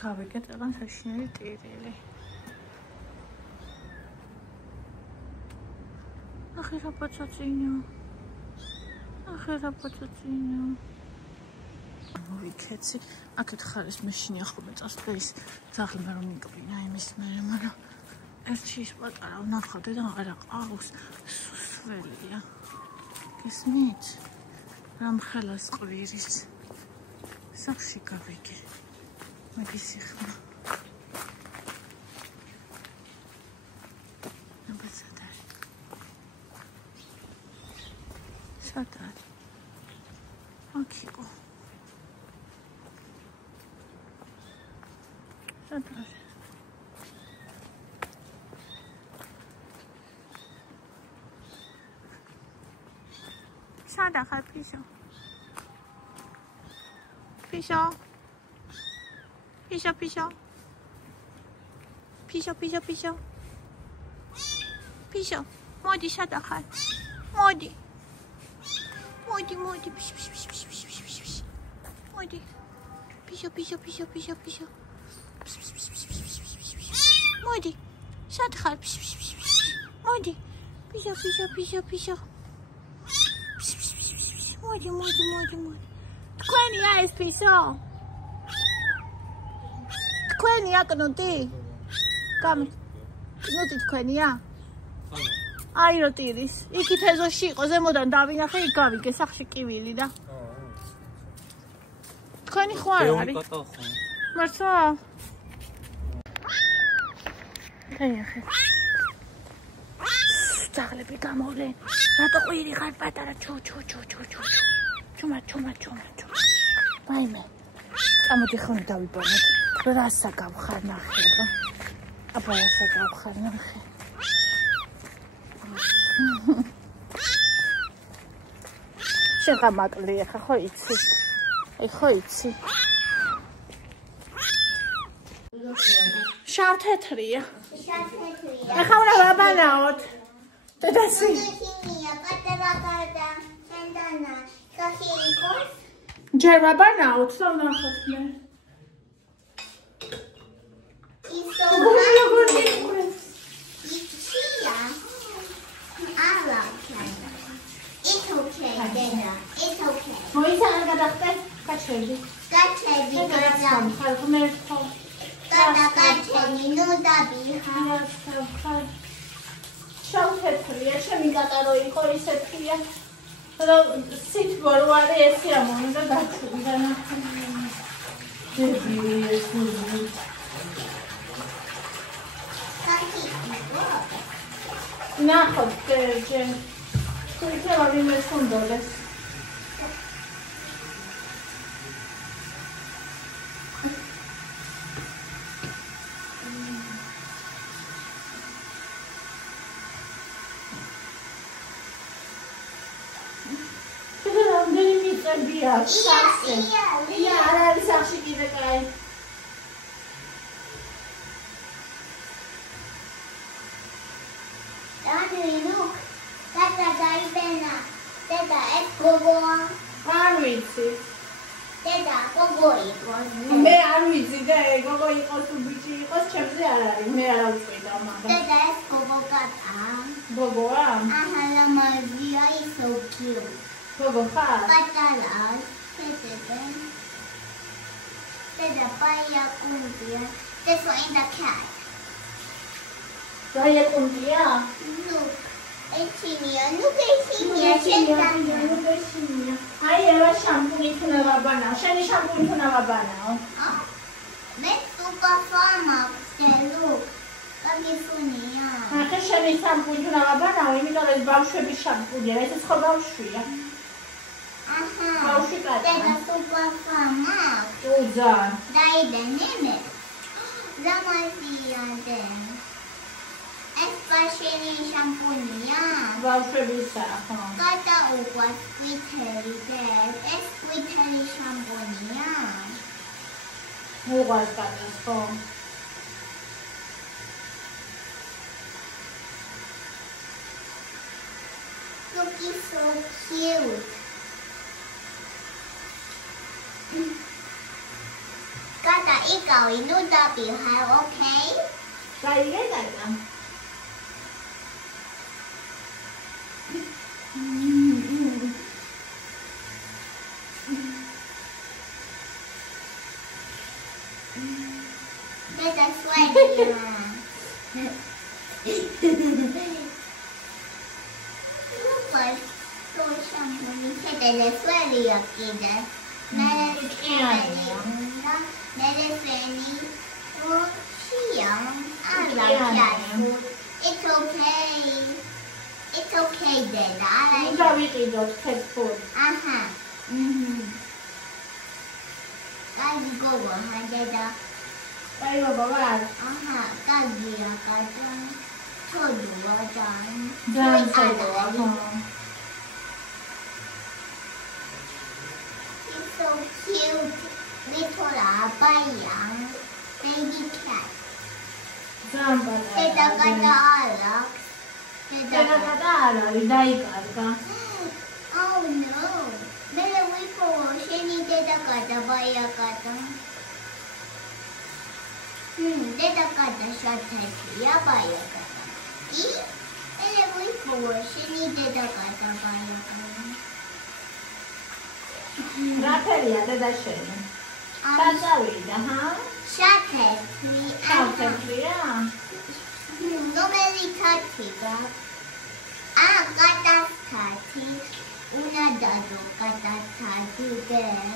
გავიგეთ რაღაც საშინელი ტირილი. ახლა რა პოცოწინო. მოვიქეცი. აქეთ ხარის მეშინია ხოლმე წასვლის ძაღლმა რომ მიკრინა იმის მერე, მაგრამ ერთი ის პატარა ვნახავდე და აღარა ყავს. სუსველია. გესმით? რამ ხელას ყვირის. სახში გავიგე. მაგის იხმა. სადაც აქ იყო სადაც სადა ხარ პისო მოდი სადა ხარ მოდი Пиша. Моди. Садхар. Моди. Пиша. Моди. Тквენია ეს პისო. тквენია კნუტი. გამი. კნუტი тквენია. აი რო ტირის. იქით ეზოში იყო ზემოდან დავინახე იქ გავიგე სახში კივილი და. тквენი ხო არ არის? მართლა? დაიხე. ძაღლები გამოვლენ. რატო ყვირი ხარ პატარა ჩუ. ჩუმა. ვაიმე. წამოდი ხოლმე დავიბანოთ. რასა გავხარ ნახე. აბა რასა გავხარ ნახე. შეგამაკლი ხა ხო იცი? ხო იცი. შავთეთრია. ახლა უნდა ვაბანაოთ. დედასი. ჯერ ვაბანაოთ, რომ ნახოთ მე. It's okay. მოიცან გადახტე კაჩები. კაჩები ნუ დაბიხარ. შავთეთრია, ჩემი კატარო იყო ისეთია. რომ სიტყვა რო არის ესე ამონდა გაჩვიდა ნახე. ნახოთ ჯერ. Kuita vale mais $1. Deda, es gogo. Arvitsi. Deda, gogo ikos. Me arvitsi da gogo ikos ubitsi ikos chemze ar aris. Me ara uqvida maga. Deda, es gogo kata. Gogoa? Aha, la Maria is so cute. Gogo khar? Patala. Deda, paya kundia. This one is the cat. Paya kundia? Look. Echinia, Ai, ela shampoo itu nama bana. Shani shampoo itu nama bana. Ah, betul kafama, telu. Kami sunia. Nah, shani shampoo itu nama bana. Ini kalau bawah shampoo dia, itu sekolah bawah ya. Aha. Bawah kan? Betul kafama. Tujuan. Dari dene. Zaman siapa? Especially shampoonya. Bawah bisa. Kata ubat sweetery deh. Sweetery shampoonya. Ubat kata so. Looking so cute. Kata იკავი, ნუ დაბიხარ, ოკეი? გაიგე დაკა. დედა სვენია. Delle suelia chiede. Nelle feni alla piace. It's okay. It's okay, Dada. I like it. Cat food. Guys, go on, Dada. Guys, go on. Guys, so cute, little Abayang, baby cat. Teta Alex. Oh no. Bella we for Shani Teta Kata Baya Kata. Teta Kata shot ya Baya Kata. Bella we for Shani Teta Kata Baya Kata. Raperia deda scena. Tata vita, ha? Shatetria. Dove li tattiga? Catastati. Una dato catastati there.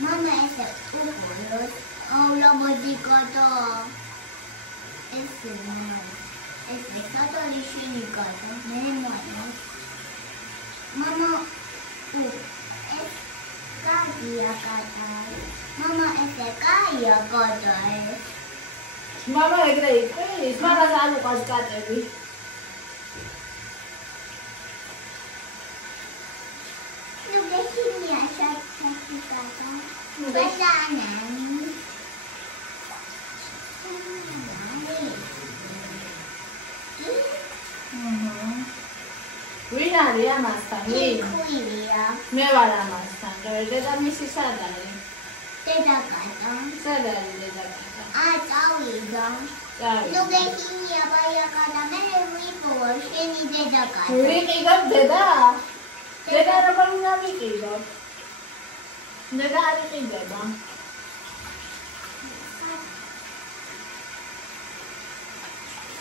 Mama ese lo modificato ese cato di scenicato nelle mani. Mama es caia cata. Mama ese caia cata. Mama è great. Mama sa lo cascatevi. Non vedi mia certificata. Guinaria Mastanghi. Me va la Mastanga, Deda Missy Sadari. Deda Kata. Sadari Deda Kata. Tawida. Look at Hinia Baya Kata, Mary Wipo, Shani Deda Kata. Wiki got Deda. Deda Rabana Wiki got. Deda Wiki Deda.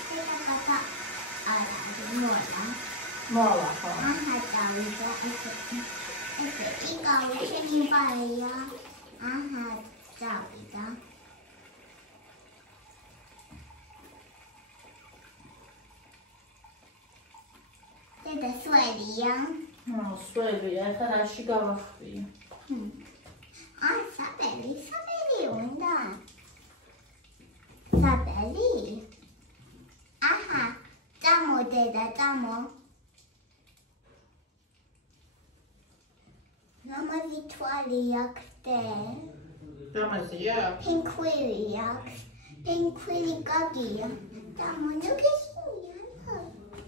Deda Kata. Mola. Tawida. Ikaw, Shani Baya. Tawida. Deda Suelia. No, Suelia, хорошо говори. Sabeli onda. Sabeli. Tamo Deda, tamo. Mama Vitaliak te. Tamazia. Pinquiliak. Pinquiligagi. Tamo Nukasia.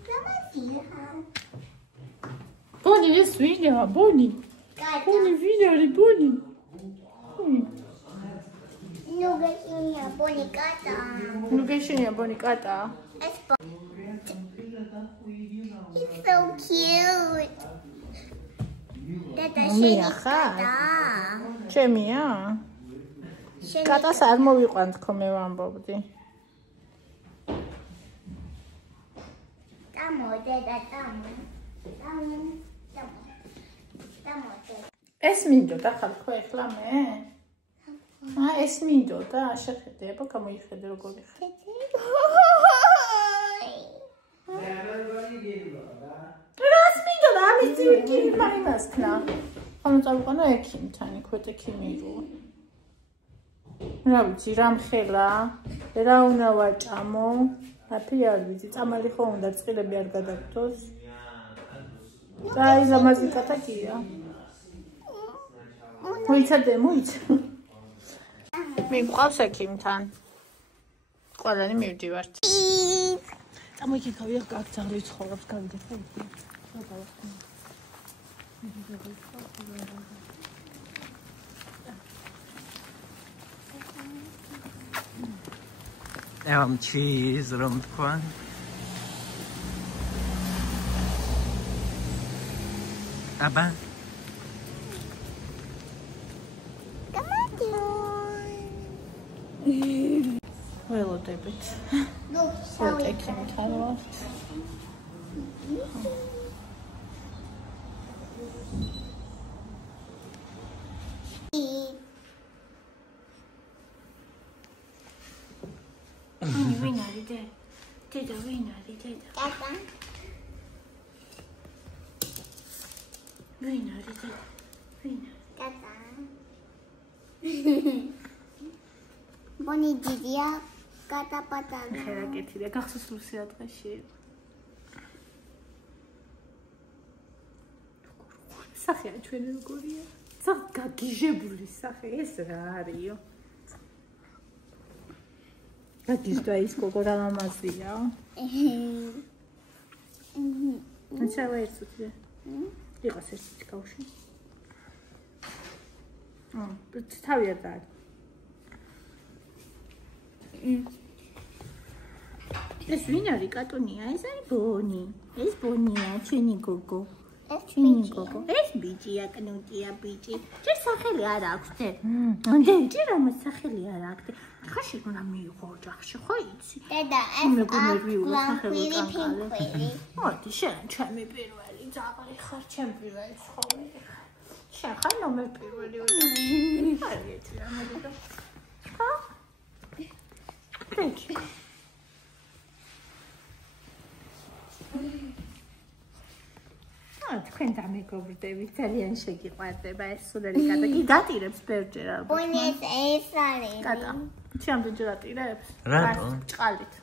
Tamazia. Bonnie, laisse video, Bonnie. Bonnie, video, les Bonnie. Nukasia Bonicata. It's so cute. Dada Shenikata. Chemia. Kata sad moviqvant tko me vambobdi. Tamo Deda, tamo. Es მინდოდა ხალხო ეხლა მე? ეს მინდოდა, შეხედე, აბა გამოიხედე როგორი ხარ. რას მინდოდა, ამის ძირკი მაიმასქნა. ხომ წავიყანო ექიმთან, იქვე ექიმირო. რა ვიცი, რამ ხელა, რა უნდა ვაჭამო? აფი არ ვიცი, წამალი ხო უნდა, წყილები არ გადაგდოს. აი ლამაზი კატაკია. მოიცადე, მოიცა. მიყვავს ექიმთან. ყველანი მივდივართ. წამოიქიქავია გაგძაღლი ცხოვრობს გავიდეთ და იქ. cheese რომ თქვა. აბა ველოდებით. ექიმთან ვართ. ვინ არის დედა ვინ არის დედა? ვინ არის დედა? ვინ? დედა. ბონი დიდია კატაპატანა. ხერა კეთილია, გახსოვს ლუსია დღეში. სახეა ჩვენი როგორია? სახ გაგიჟებული სახე ეს რა არისო? გაგიჟდა ის გოგო რა ლამაზია. ნაცავა ერთუთია. იყოს ერთი კავშირი. თავი არ დააქვს. ეს ვინ არის კატონია? ეს არის ბონი. ეს ბონია, ჩვენი გოგო. ჩვენი გოგო. ეს ბიჭია, კნუტია ბიჭი. ჯერ სახელი არ აქვს დე. ჯერ ამას სახელი არ აქვს დე. ხაში რა მიიღო ოჯახში, ხო იცი? დედა, ეს ახლამხვილი ფინხვილი. მოდი, შენ ჩემი პირველი ძაღლი ხარ, ჩემი პირველი ცხოველი. შენ ხარ ნომერ პირველი ოჯახში. არიეთი რა მოგდა. ხა? Thank you. თქვენ დამეგობრდებით, ძალიან შეგიყვარდება ეს სულელი კატაკი. დატირებს ბერჯერ ალბათ. ბონი ეს არის. კატა. ჩემ ბერჯერ ატირებს? რატო? ჭყალით.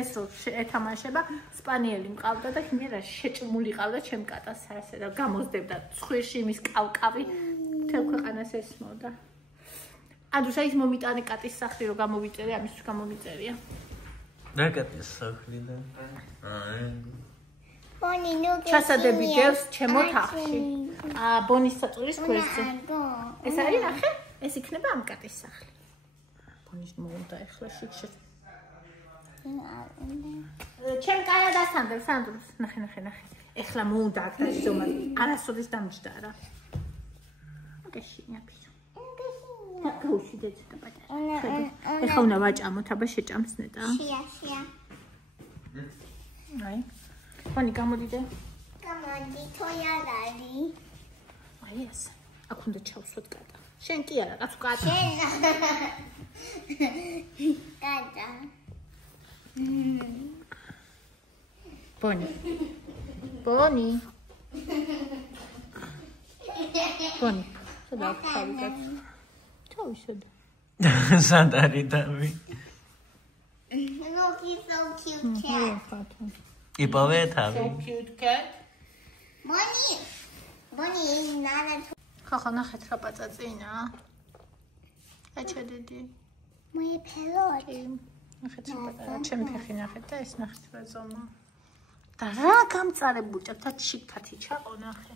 ეს რო ეთამაშება, სპანიელი მყავდა და ხმიერა შეჭმული ყავდა ჩემ კატას ასე და გამოზდებდა ცხვირში მის კავკავი მთელ ქვეყანას ესმოდა. Andrus aici momitane კატის სახლი რო გამოვიწერე, ამისთვის გამოვიწერია. რა კატის სახლი და? ბონი ნუგე. ჩასადები დევს ჩემო თახში. ბონის საწულის გვერდზე. ეს არის ნახე? ეს იქნება ამ კატის სახლი. ბონის მოუნდა ახლა შიქშე. ჩემ კარა დასანდებს ანდრუს. ნახე. ახლა მოუნდა აქ და ზომა. არასოდეს დამჯდა რა. აკაშინია ფი. გაუში დედა პატარა. ეხლა უნდა ვაჭამოთ, აბა შეჭამს ნეტა. შია. აი. ბონი გამოდიდე. გამოდი თოიარალი. აი ეს. აქ უნდა ჩავსვათ კატა. შენ კი არა, კაცო კატა. კატა. ბონი. სადა თავი კაცო. თავისად. სად არის დავი? Look, he's so cute cat. იპოვე თავი. So cute cat. Bonnie is not a ხახა ნახეთ რა პაწაწინა. აჩადიდი. my pelot. ნახეთ რა პაწა, ჩემი ფეხი ნახეთ და ეს ნახეთ რა ზომა. და რა გამწარებუჭა თათში ჩაყო ნახე.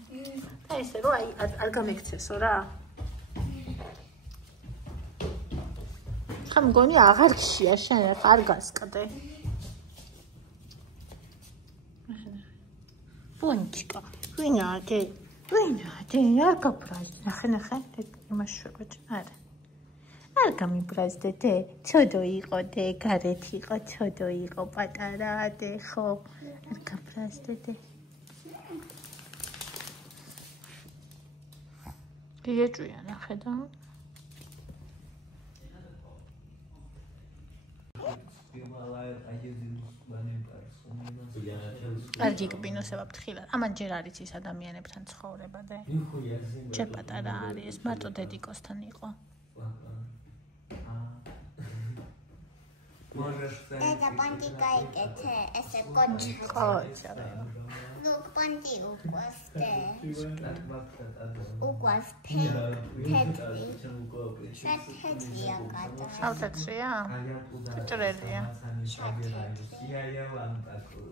და ესე რომ აი არ გამექცესო რა. ხა მგონი აღარ გშია შენ არ გასკდე. ბონჩიკა, ვინადი, არ გაბრაზ. ნახე, იმას შევეჭ. არა. არ გამიბრაზდე დე, ცოდო იყო დე, გარეთ იყო, ცოდო იყო პატარა დე, ხო? არ გაბრაზდე დე. გიეჭვია ნახე და არ გიგბინოსება ფრთხილად. ამან ჯერ არის ის ადამიანებთან ცხოვრება და ჯერ პატარა არის, ეს მარტო დედიკოსთან იყო. Deda, Bonnie, go get it. It's a good. Oh, it's a ლუკპანტი უყვასდე. უყვას თეთრი. თეთრია კატა. ავთეთრია? ჭრელია.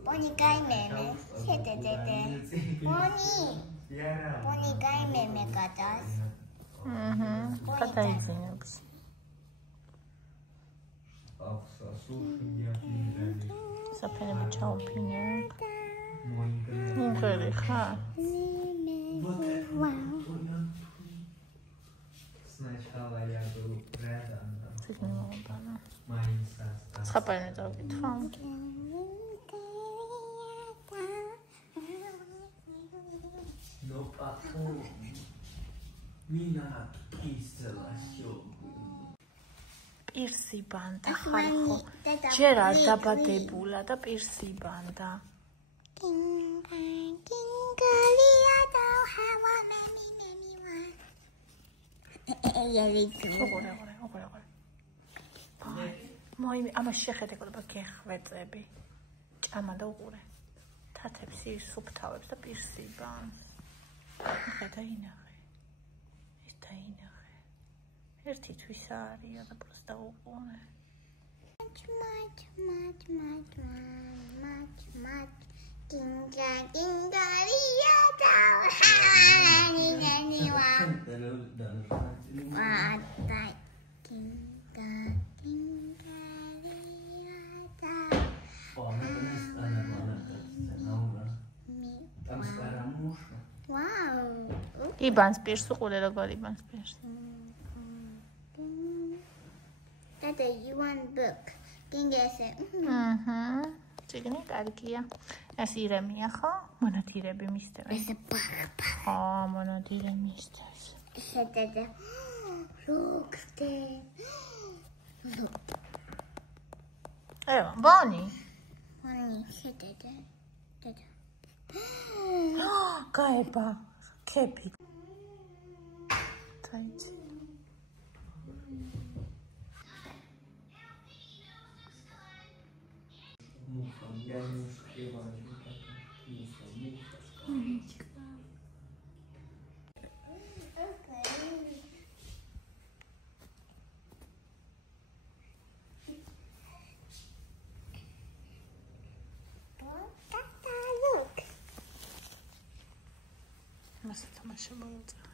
პონი გაიმემე. შედედედე. პონი გაიმემე კატას. გადაიძინებს. საფენები ჩაუფინე. მუღერი ხარ? ცხაპანი დავკითხო. პირსი ბანდა ხალხო. ჯერ არ დაბადებულა და პირსი ბანდა. მოიმე ამას შეხედე ყოლა გეხვეწები. ჭამა და უყურე. თათებს ისუფთავებს და პირსი ბანს. ხედა ინახე. ეს დაინახე. ერთი თვის არია და პროსტა უყურე. მაჩ დინგა დინგარია და ნინენივა ვატა დინგა დინგარია და ვაუ იბანს პირს უყურე როგორ იბანს პირს. Dada, you want book? დინგესე. წიგნი კარგია. ეს ირემია ხო? მონადირები მისდევენ. ეს ბახბა. ხო, მონადირე მისდევს. შედედა. როქდე. ევა, ბონი. ბონი, შედედა. დედა. გაება, ქეფი. თაიცი. მასა თამაში მოუწა.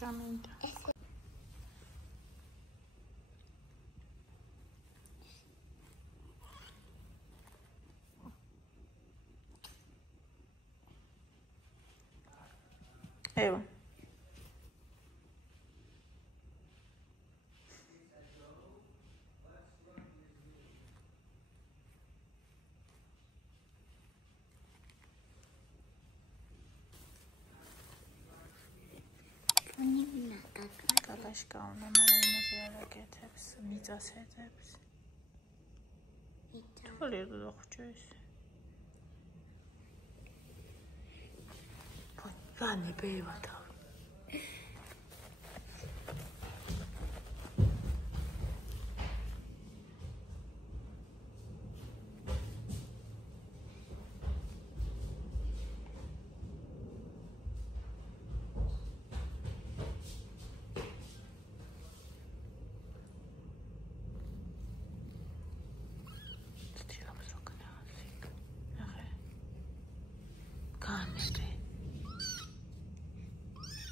Fechamento. Eu. Kakashkauna maraynaze hareketებს, მიწასედებს. თოლი რო ხჭოს. Vale, bevata.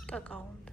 Cacao.